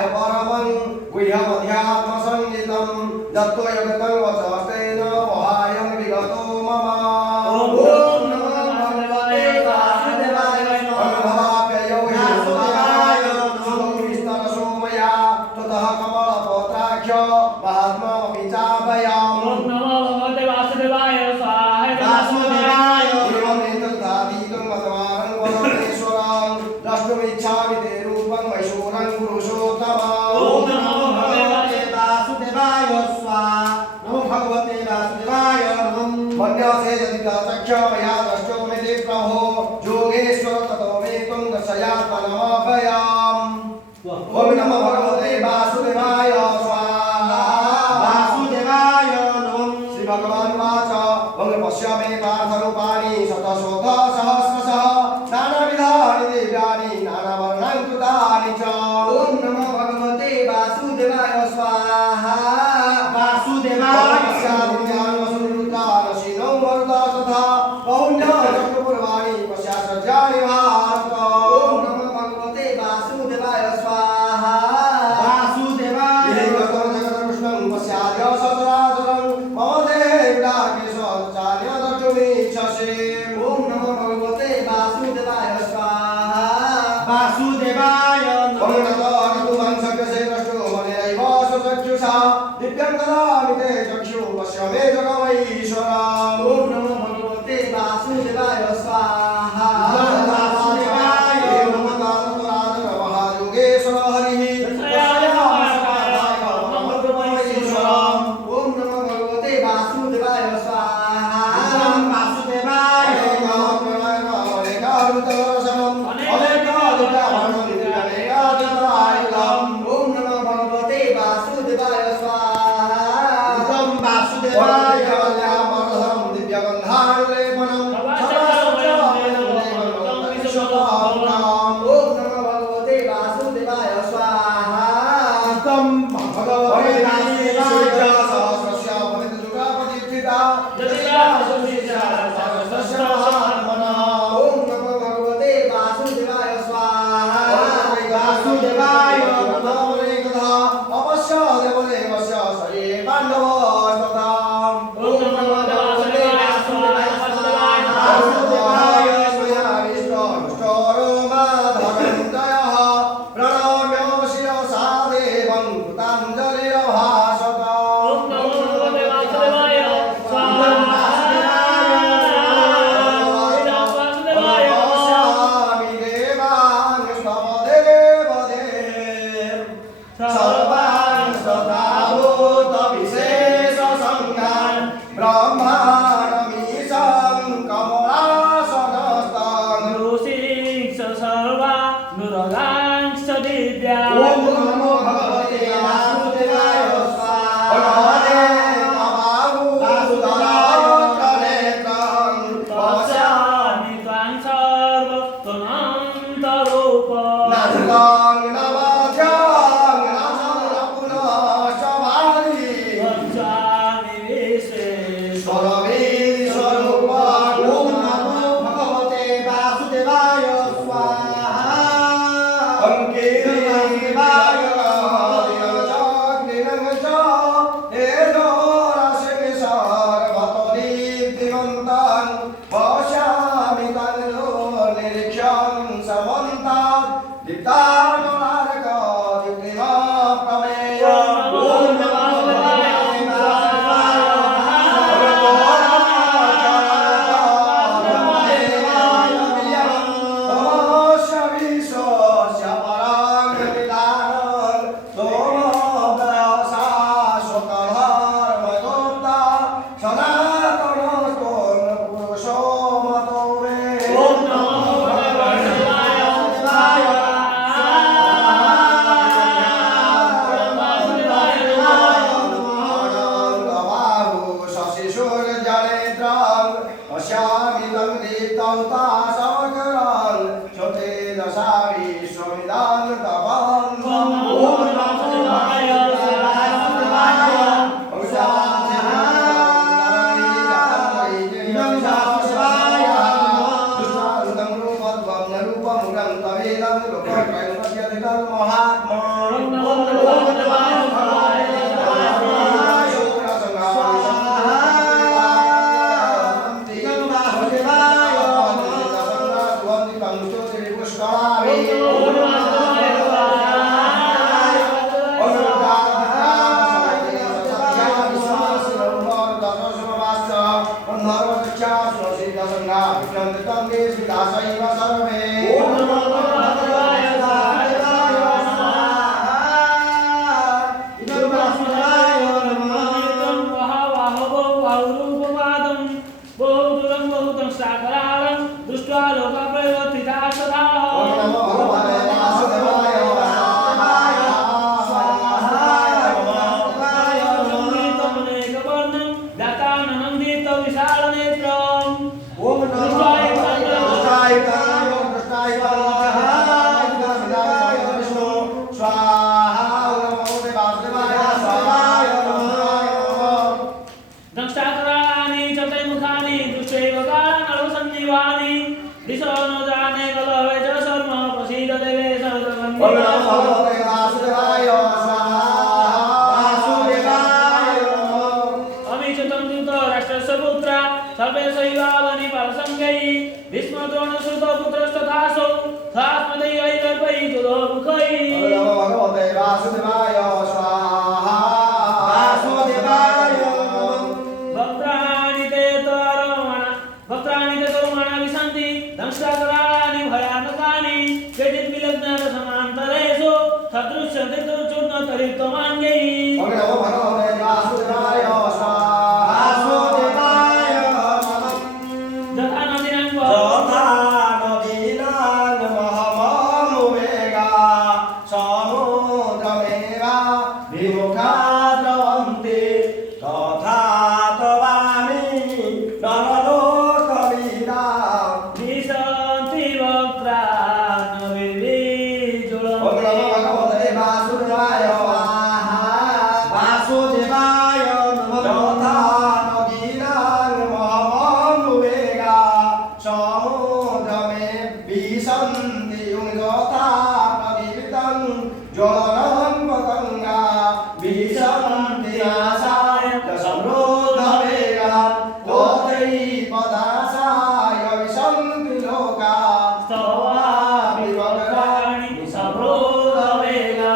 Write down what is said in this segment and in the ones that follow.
परमं गुह्यमध्यात्मसंहितं दत्तोयगतं वचस्तेन वहायं विगतो मम। ॐ नमो भगवते वासुदेवाय भगवाप्ययो हि सुदेवाय सुविस्तरसोमया ततः कमलपत्राख्य महात्मामपि चाभयाम्। ॐ नमो भगवते वासुदेवाय स्वाहा वासुदेवाय एवं एतदाधीतं मतमानं वदमेश्वरं द्रष्टुमिच्छामि ते रूपं मैशूरं पुरुषोत्तमम्। ॐ नमो भगवते वासुदेवाय स्वाहा। नमो भगवते वासुदेवाय नमः। मन्यसे यदि चक्ष्य मया द्रष्टो मे ते प्रभो योगेश्वर ततो मे त्वं दर्शयात्मनमभयाम्। ॐ नमो भगवते वासुदेवाय स्वाहा। वासुदेवाय नमः। श्री भगवान् वाच वं पश्यामि पार्थरूपाणि शतशोथ सहस्रशः नानाविधानि दिव्यानि नानावर्णाङ्कृतानि च। ॐ नमो भगवते वासुदेवाय स्वाहा। वासुदेवाय पश्यादित्यान्वसुरुद्रानशिनो मरुता तथा बहुण्यचक्रपूर्वाणि पश्यासर्जानि भारत। ॐ नमो भगवते वासुदेवाय स्वाहा। वासुदेवाय जगत्कृष्णं पश्याद्य सचराचरं मम देहे विडाकेशचार्य द्रष्टुमीच्छसि। ॐ नमो भगवते वासुदेवाय स्वाहा। वासुदेवाय दिव्यं ददामि ते चक्षु पश्य मे जगमईश्वरम्। ॐ नमो भगवते वासुदेवाय स्वाहा। वासुदेवाय नमः। महायोगेश्वर हरिः ॐ नमो भगवते वासुदेवाय स्वाहा। वासुदेवाय ॐ नमो भगवते वासुदेवाय स्वाहा। वासुदेवाय वल्यामर्धं दिव्यगन्धानुलेपनं ॐ नमो भगवते वासुदेवाय स्वाहा। भगवते वासुदेवाय सहस्रस्य फलितजुगापतिष्ठिता सहस्रस्य महात्मनः। ॐ नमो भगवते वासुदेवाय स्वाहा। वासुदेवाय अपश्य देवदेवस्य शरीरे पाण्डवः तथा। ॐ नमो भगवते वासुदेवाय स्वया विष्णुष्टोरोमाधनञ्जयः प्रणम्य शिरसा देवं कृताञ्जलिरभाषत। ॐ नमो भगवते वासुदेवाय स्वाहा। पश्यामि देवान् स्तव देवदेव सर्वान् सदाभूतविशेषसङ्गान् ब्रह्माणमीशं कमलासनस्थं ऋषींश्च सर्वा नुरगांश्च दिव्या। ॐ नमो भगवते वासुदेवाय स्वाहा। भगवते वासुदेवाय पश्यामि त्वां सर्वतोऽनन्तरूपं। नाथं नवध्यां नाथं पुनश्च वारि पश्यामि विश्वेश्वरमेश्वरूपं। ॐ नमो भगवते वासुदेवाय स्वाहा। अंकेवाय तरितमाङ्गै ओम नमो भगवते वासुदेवाय स्वाहा वासुदेवाय नमः जथा नदीनां जथा नदीनां महममुवेगा समुद्रमेवा विमुखा द्रवन्ति तथा तवामि नरलोकवीरा विशन्ति वक्त्रा नविविजुलं ओम नमो भगवते वासुदेवाय स्वाहा वासुदेवाय नमः जथा नदीनां महममुवेगा समुद्रमे विशन्ति यथा प्रदीप्तं ज्वलनं पतङ्गा विशन्ति नाशाय समृद्धवेगा तोतै पदाशाय विशन्ति लोका स्तवामि वक्राणि समृद्धवेगा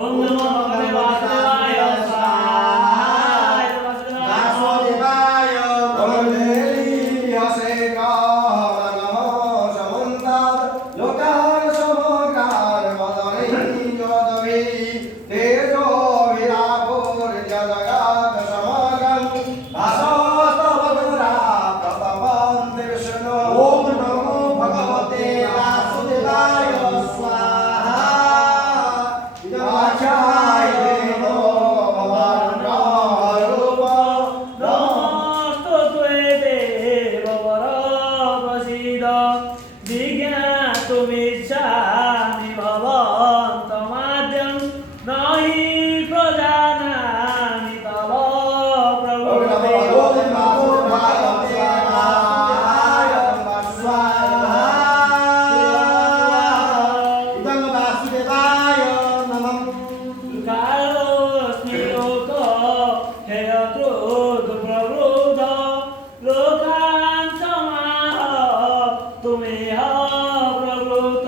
ॐ नमो भगवते वासुदेवाय स्वाहा वासुदेवाय कमलेयसेका नमः समन्तात् लोकान् समकान् वदनै ज्योतवे तेजो विरापोर्जगात् समगं भासस्तवगुरा प्रतपन्ति विष्णो ॐ नमो भगवते वासुदेवाय स्वाहा वाचाय नमो भवान्नरूप नमस्तु त्वे देववर प्रसीद विज्ञातुमिच्छामि भवन्तमाद्यं न हि प्रजानामि तव प्रभुते कालोऽस्मि लोक हेयकृत् प्रवृद्ध लोकान् समाह तुमेह प्रवृत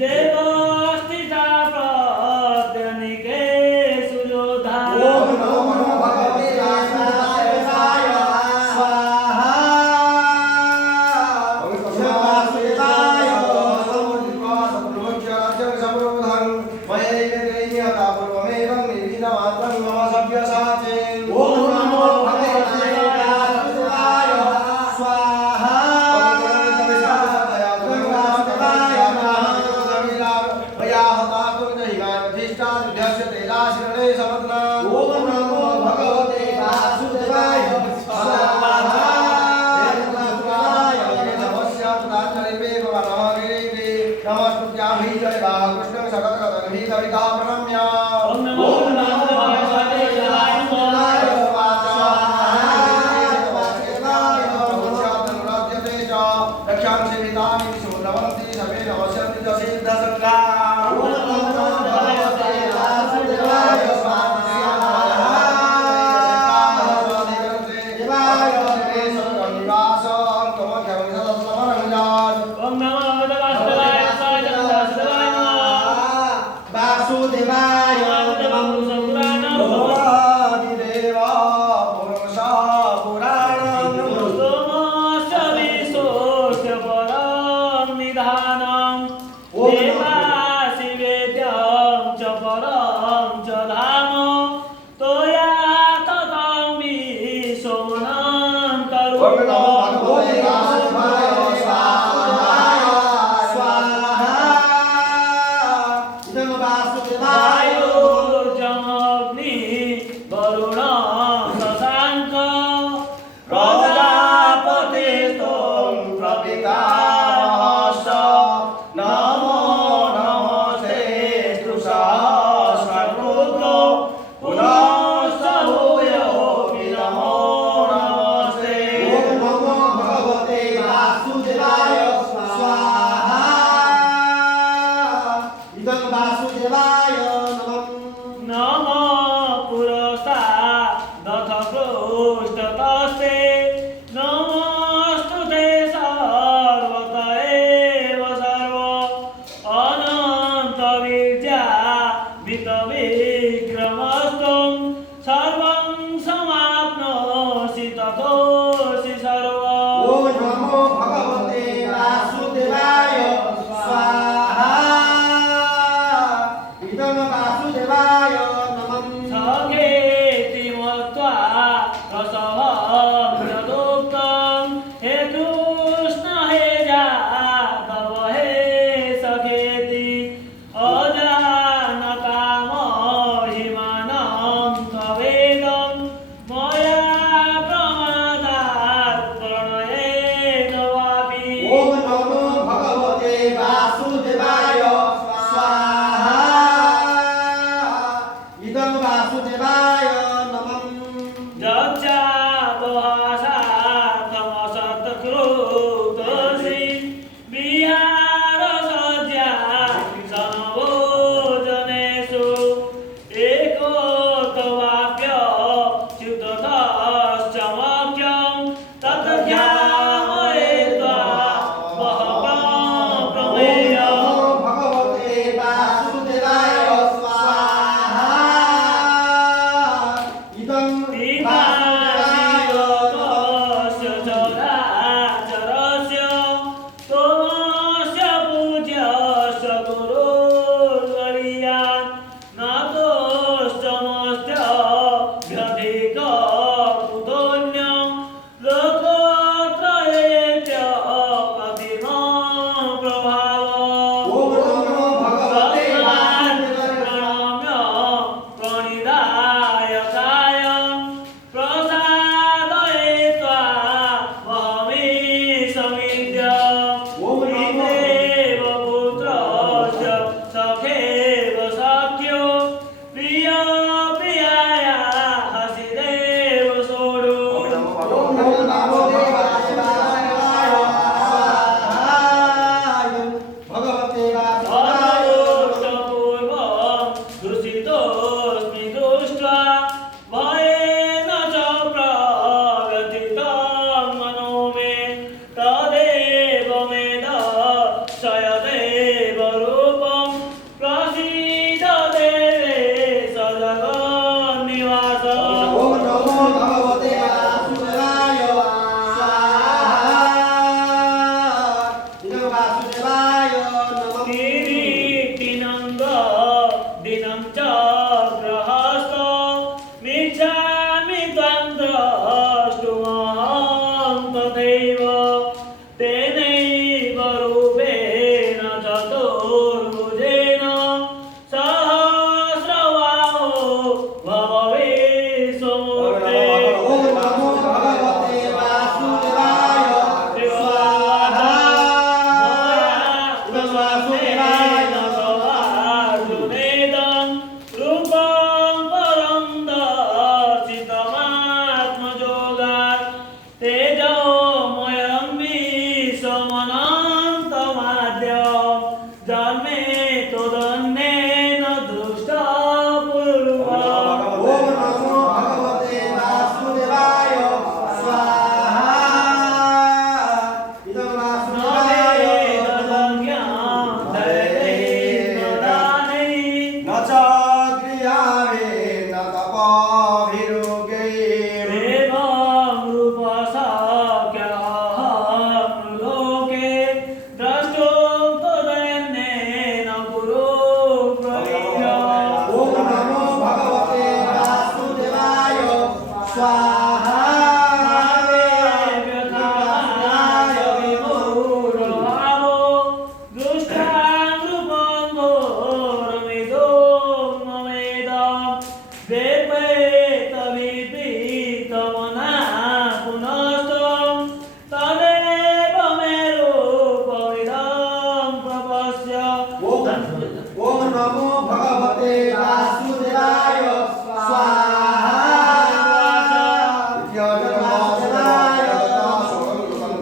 देवस्थिता प्रत्यनिकेषु योधा ॐ नमो भगवते वासुदेवाय ॐ नमो भगवते वासुदेवाय वासुदेवाय देवा पुरुषा पुराणं सोमस्य विश्वस्य परं निधानं देवासि वेद्यं च परं च धाम त्वया ततं विश्वमनं वायुर्जमग्नि वरुण शशाङ्क प्रजापतिस्त्वं प्रपितामहश्च नमो क्षय देवरूपं प्रसीद देवेश जगन्निवास ओम नमो भगवते वासुदेवाय स्वाहा इदं वासुदेवाय नमः किरीटिनन्द दिनं च ग्रहस्थ मिच्छामि त्वां द्रष्टुमहं तथैव तेनैव रूपेण चतुर्भुजेन सहस्रबाहो भव विश्वमूर्ते ओम नमो भगवते वासुदेवाय स्वाहा इदं वासुदेवाय अर्जुनेदं रूपं परं दर्शितमात्मयोगात् तेजोमयं विश्वमनन्तमाद्यं जन्मे त्वदन्येन दृष्टपूर्वा ओम नमो भगवते वासुदेवाय स्वाहा इदं वासुदेवाय न च क्रियावे न तपोभिरुगे ओम नमो भगवते वासुदेवाय स्वाहा ओम नमो भगवते वासुदेवाय स्वाहा इत्यजगवासुदेवाय दत्ताशुभं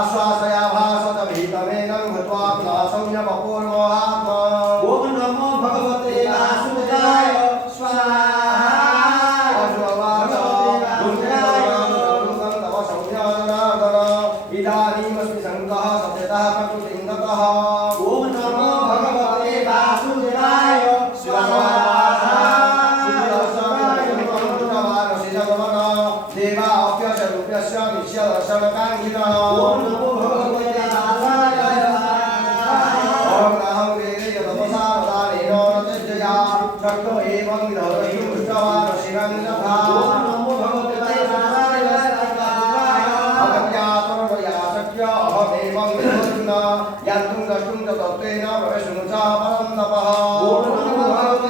आश्वासयाभासतभितमेनं हत्वा पुनः ओम नमो भगवते वासुदेवाय स्वाहा इदानीमस्मि शङ्कः सत्यतः प्रकृतिं गतः ओम नमो भगवते वासुदेवाय स्वाहा देवाप्यस्य रूप्यस्य निश्चलशनकाङ्क्षिणः ओम नमो भगवते वासुदेवाय अहं वेदे यतपसा वदानेन नत्यजया शक्तो एवं विधवति मुष्टवान् शिवं तथा ओम नमो भगवते वासुदेवाय अगत्यात्मया शक्य अहमेवं विधवति यन्तुं द्रष्टुं च तत्त्वेन प्रवेशुं च परं तपः ओम नमो भगवते